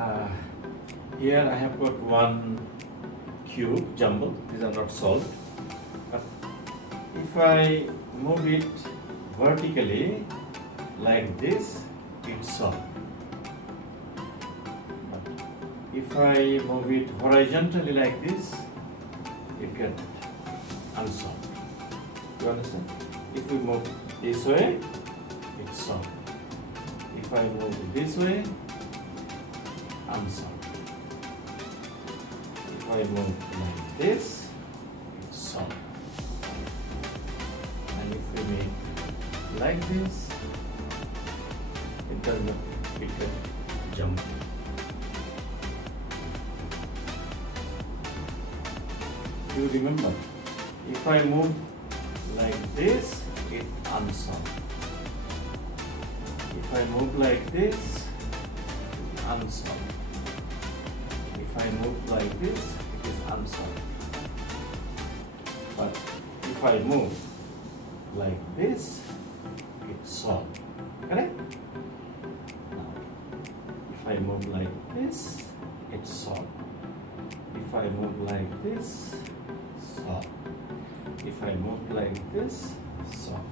Uh, Here I have got one cube jumble. These are not solved. But if I move it vertically like this, it's solved. But if I move it horizontally like this, it gets unsolved. You understand? If we move this way, it's solved. If I move this way, unsolved. If I move like this, it's solved. And if we make like this, it does not, it can jump. Do you remember? If I move like this, it unsolved. If I move like this, it unsolved. If I move like this, it is unsolved. But if I move like this, it's solved. Correct? Now, if I move like this, it's solved. If I move like this, solved. If I move like this, solved.